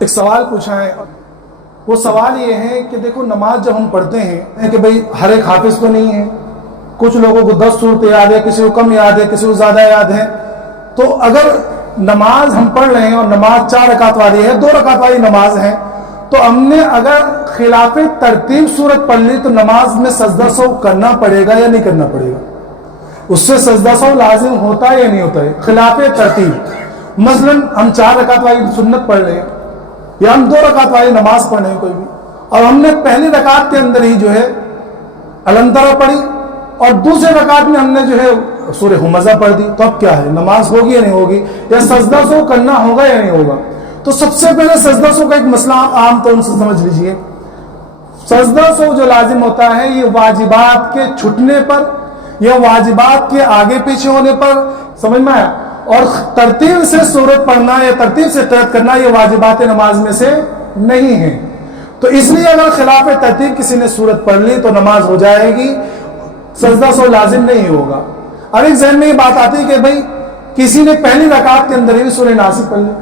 ایک سوال پوچھا ہے، وہ سوال یہ ہے کہ دیکھو نماز جب ہم پڑھتے ہیں کہ بھئی ہر ایک حافظ تو نہیں ہے، کچھ لوگوں کو 10 صورتیں یاد ہے، کسی کو کم یاد ہے، کسی کو زیادہ یاد ہے. تو اگر نماز ہم پڑھ رہے ہیں اور نماز 4 رکعت والی ہے، 2 رکعت والی نماز ہے، تو ہم نے اگر خلاف ترتیب صورت پڑھ لی تو نماز میں سجدہ سہو کرنا پڑے گا یا نہیں کرنا پڑے گا؟ اس سے سجدہ سہو لازم ہوتا ہے یا نہیں ہوتا ہے خلاف ترتیب؟ مثلا ہم 4 رکعت والی سنت پڑھ رہے ہیں یا ہم 2 رکعت والی نماز پڑھ رہے ہیں کوئی بھی، اور ہم نے پہلی رکعت کے اندر ہی جو ہے الم ترا پڑھی اور دوسرے رکعت میں ہم نے جو ہے سورہ ہمزہ پڑھ دی، تو اب کیا ہے؟ نماز ہوگی یا نہیں ہوگی؟ یا سجدہ سہو کرنا ہوگا یا نہیں ہوگا؟ تو سب سے پہلے سجدہ سہو کا ایک مسئلہ عام طور سے سمجھ لیجئے. سجدہ سہو جو لازم ہوتا ہے یہ واجبات کے چھٹنے پر یا واجبات کے آگے پیچھے ہونے پر، سمجھ میں آیا؟ اور ترتیب سے سورت پڑھنا یا ترتیب سے قرأت کرنا یہ واجبات نماز میں سے نہیں ہے. تو اس لیے اگر خلاف ترتیب کسی نے سورت پڑھ لی تو نماز ہو جائے گی، سجدہ سہو لازم نہیں ہوگا. اب ایک ذہن میں یہ بات آتی ہے کہ بھئی کسی نے پہلی رکعت کے اندر ہی سورہ ناس پڑھ لی،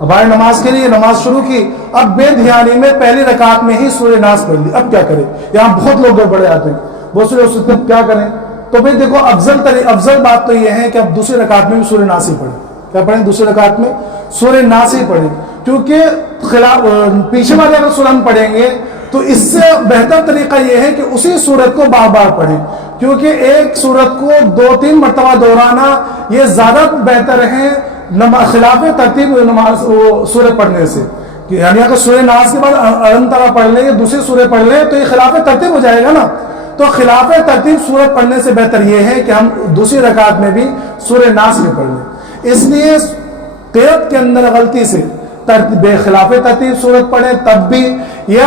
اب آئے نماز کے لیے نماز شروع کی، اب بے دھیانی میں پہلی رکعت میں ہی سورہ ناس پڑھ لی، اب کیا کرے؟ یہاں بہت لوگ گڑبڑے آتے ہیں، بہت سے لوگ سوچتے ہیں کیا کریں. تو بھئی دیکھو افضل بات تو یہ ہے کہ اب دوسری رکعت میں بھی سورہ ناس ہی پڑھیں. کیا پڑھیں؟ دوسری رکعت میں سورہ ناس ہی پڑھیں، کیونکہ پیچھے والے اگر سورہ ہم پڑھیں گے تو اس سے بہتر طریقہ یہ ہے کہ اسی سورت کو بار بار پڑھیں، کیونکہ ایک سورت کو 2-3 مرتبہ دہرانا یہ زیادہ بہتر ہے خلاف ترتیب نماز سورہ پڑھنے سے. یعنی اگر سورہ ناس کے بعد الم ترا پڑھ لیں یا دوسری سورہ پڑھ لیں تو یہ خلاف ترتیب ہو جائے گا نا. تو خلاف ترتیب سورت پڑھنے سے بہتر یہ ہے کہ ہم دوسری رکعت میں بھی سورہ ناس میں پڑھ لیں. اس لیے قرأت کے اندر غلطی سے بے خلاف ترتیب سورت پڑھیں تب بھی، یا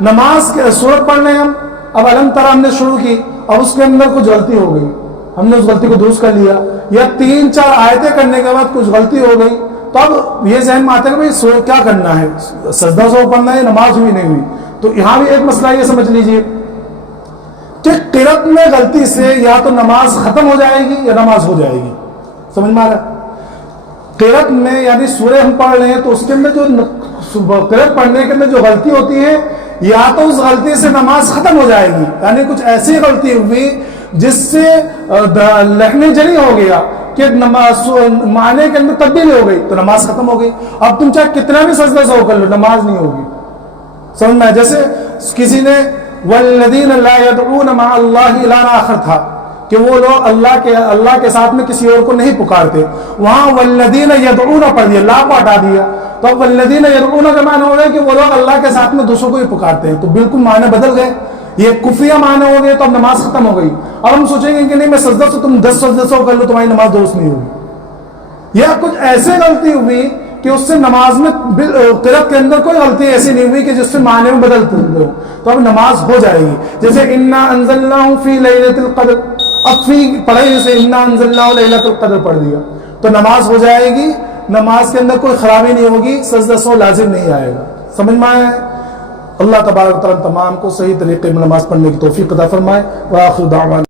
نماز کے سورت پڑھ لیں ہم، اب الم ترا ہم نے شروع کی، اب اس کے اندر کچھ غلطی ہو گئی، ہم نے اس غلطی کو درست کر لیا، یا 3-4 آیتیں کرنے کے بعد کچھ غلطی ہو گئی، تو اب یہ ذہن میں آتا ہے کہ بھئی سورت کیا کرنا ہے، سجدہ سہو پڑھنا ہے، نماز ہوئی نہیں ہوئی. تو یہاں بھی ایک مسئلہ یہ سمجھ لیجئے کہ قرأت میں غلطی سے یا تو نماز ختم ہو جائے گی یا نماز ہو جائے گی. سمجھ میں آ رہا ہے؟ قرأت میں یعنی سورہ ہم پڑھ رہے ہیں تو اس کے اندر جو قرأت پڑھنے کے اندر جو غلطی ہوتی ہے یا تو اس غلطی سے نماز ختم ہو جائے گی، یعنی کچھ ایسی غلطی ہوئی جس سے لہنے جلی ہو گیا کہ نماز معنی کے اندر تبدیلی ہو گئی تو نماز ختم ہو گئی. اب تم چاہے کتنا بھی سجدہ سہو کر لو نماز نہیں ہوگی. سمجھ میں؟ جیسے کسی نے والذین لا يدعون مع اللہ الہا آخر تھا کہ وہ لوگ اللہ کے ساتھ میں کسی اور کو نہیں پکارتے، وہاں والذین یدعون پڑھ دیا، لا کو ہٹا دیا، تو اب والذین یدعون کا معنی ہو گیا کہ وہ لوگ اللہ کے ساتھ میں دوسروں کو ہی پکارتے ہیں، تو بالکل معنی بدل گئے، یہ کفریہ معنی ہو گئے. تو اب نماز ختم ہو گئی. اب ہم سوچیں گے کہ نہیں میں سجدہ سے تم 10 سجدہ سہو کر لو تمہاری نماز درست نہیں ہوگی. یا کچھ ایسے غلطی ہوئی کہ اس سے نماز میں قرأت کے اندر کوئی غلطی ایسی نہیں ہوئی کہ جس سے معنی میں بدلتے ہو، تو اب نماز ہو جائے گی. جیسے انا انزلناہ فی لیلۃ القدر، اب فی پڑھے جیسے انا انزلناہ لیلۃ القدر پڑھ دیا تو نماز ہو جائے گی، نماز کے اندر کوئی خرابی نہیں ہوگی، سجدہ سہو لازم نہیں آئے گا. سمجھ میں آیا ہے؟ اللہ تبارک و تعالیٰ تمام کو صحیح طریقے میں نماز پڑھنے کی توفیق عطا فرمائے. وآخر دعوانا